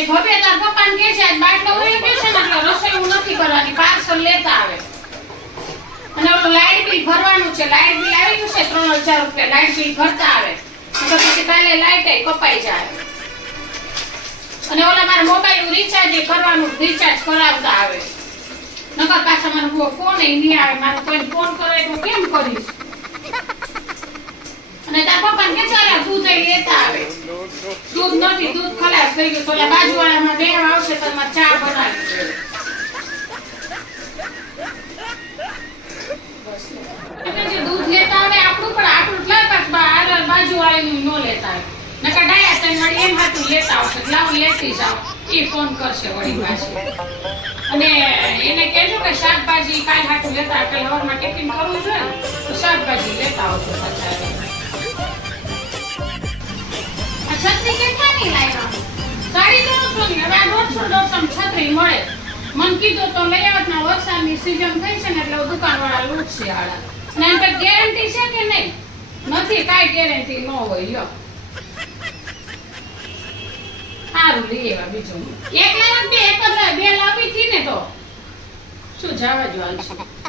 એ ભવે તાર પપ્પાને કહે છે આજ બાટલો ઉડી ગયો છે ને એટલે રસોઈ હું નથી કરવાની, પાર્સલ લેતા આવે. અને ઓલું લાઈટ બિલ ભરવાનું છે, લાઈટ બિલ આવી ગયું છે 3000 રૂપિયા લાઈટ બિલ ભરતા આવે. તો પછી કાલે લાઈટ કપાઈ જાય. અને ઓલા મારા મોબાઈલ રિચાર્જ કરવાનું, રિચાર્જ કરાવતા આવે. નકર પાછા મને ફોન નહીં આવે, મારે કોઈ ફોન કરે તો કેમ કરીશ? અને તાર પપ્પાને કે ચાલે દૂધ લેતા આવે. દૂધ નથી, દૂધ ખલાસ થઈ ગયું. ઓલા બાજુવાળામાં દેવા આવશે તો મારે ચા બનાવી છે. એટલે જે દૂધ લેતા આવે આપણું પણ આપણું ક્યાં બાજુવાળાનું ન લેતા આવે. નકર ડાયા તને વળી એમ હાથું લેતા આવશે, લાવ લેતી જાવ. એ ફોન કરશે વળી પાછી. અને એને કહેજો કે શાકભાજી કાલ હાથું લેતા કાલ હવારમાં ટિફિન કરવું જોઈએ તો શાકભાજી લેતા આવજો પાછા. આ છત્રી કેટલાની લાવ્યા? 350 ની. હવે આ 150 છત્રી મળે. મન કીધું તો લઈ આવત ના, વરસાદની સીઝન થઈ છે ને એટલે દુકાનવાળા લૂટશે આળા. અને એમ કઈ ગેરંટી છે કે નહીં? નથી, કાંઈ ગેરંટી ન હોય. લ્યો સારું લઈ આવ્યા. બીજું એક લાખ બે લાવી હતી ને તો શું જવા જ વાલ છે.